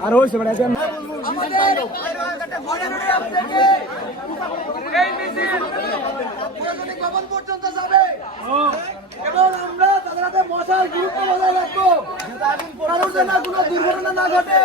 আর হয়েছে মানে পর্যন্ত যাবে এবং আমরা তাদের হাতে মশার গুরুত্ব বজায় রাখবো কারোর যেন কোনো দুর্ঘটনা না ঘটে।